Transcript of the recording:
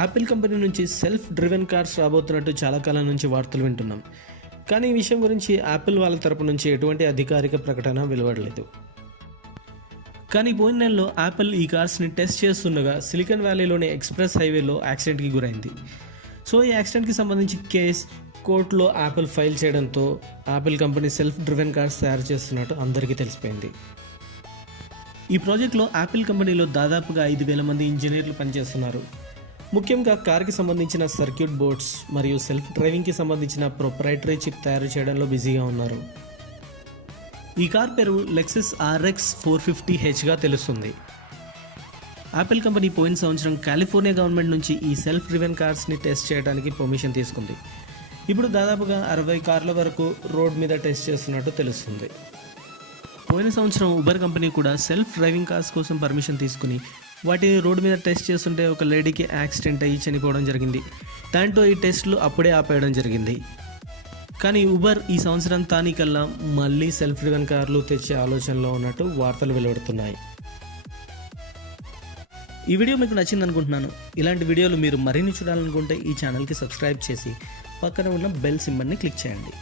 Apple company నుంచి self driven cars రాబోతున్నట్టు చాలా కాలం నుంచి వార్తలు వింటున్నాం. కానీ ఈ విషయం గురించి యాపిల్ వాళ్ళ తరపు నుంచి ఎటువంటి అధికారిక ప్రకటన వెలువడలేదు. కానీ పోయిన నెలలో యాపిల్ ఈ కార్స్ని టెస్ట్ చేస్తుండగా సిలికాన్ వ్యాలీలోని ఎక్స్ప్రెస్ హైవేలో యాక్సిడెంట్కి గురైంది. సో ఈ యాక్సిడెంట్కి సంబంధించి కేసు కోర్టులో యాపిల్ ఫైల్ చేయడంతో Apple company self driven cars తయారు చేస్తున్నట్టు అందరికీ తెలిసిపోయింది. ఈ ప్రాజెక్ట్లో యాపిల్ కంపెనీలో దాదాపుగా 5,000 మంది ఇంజనీర్లు పనిచేస్తున్నారు. ముఖ్యంగా కార్కి సంబంధించిన సర్క్యూట్ బోర్డ్స్ మరియు సెల్ఫ్ డ్రైవింగ్కి సంబంధించిన ప్రొప్రైటరీ చిప్ తయారు చేయడంలో బిజీగా ఉన్నారు. ఈ కార్ పేరు లెక్సస్ RX 450Hగా తెలుస్తుంది. యాపిల్ కంపెనీ పోయిన సంవత్సరం కాలిఫోర్నియా గవర్నమెంట్ నుంచి ఈ సెల్ఫ్ డ్రివెన్ కార్స్ని టెస్ట్ చేయడానికి పర్మిషన్ తీసుకుంది. ఇప్పుడు దాదాపుగా 60 కార్ల వరకు రోడ్ మీద టెస్ట్ చేస్తున్నట్టు తెలుస్తుంది. పోయిన సంవత్సరం ఉబర్ కంపెనీ కూడా సెల్ఫ్ డ్రైవింగ్ కార్స్ కోసం పర్మిషన్ తీసుకుని వాటిని రోడ్డు మీద టెస్ట్ చేస్తుంటే ఒక లేడీకి యాక్సిడెంట్ అయ్యి చనిపోవడం జరిగింది. దాంతో ఈ టెస్టులు అప్పుడే ఆపేయడం జరిగింది. కానీ ఉబర్ ఈ సంవత్సరం తానికల్లా మళ్ళీ సెల్ఫ్ డ్రివెన్ కార్లు తెచ్చే ఆలోచనలో ఉన్నట్టు వార్తలు వెలువడుతున్నాయి. ఈ వీడియో మీకు నచ్చింది అనుకుంటున్నాను. ఇలాంటి వీడియోలు మీరు మరిన్ని చూడాలనుకుంటే ఈ ఛానల్కి సబ్స్క్రైబ్ చేసి పక్కన ఉన్న బెల్ సింబల్ని క్లిక్ చేయండి.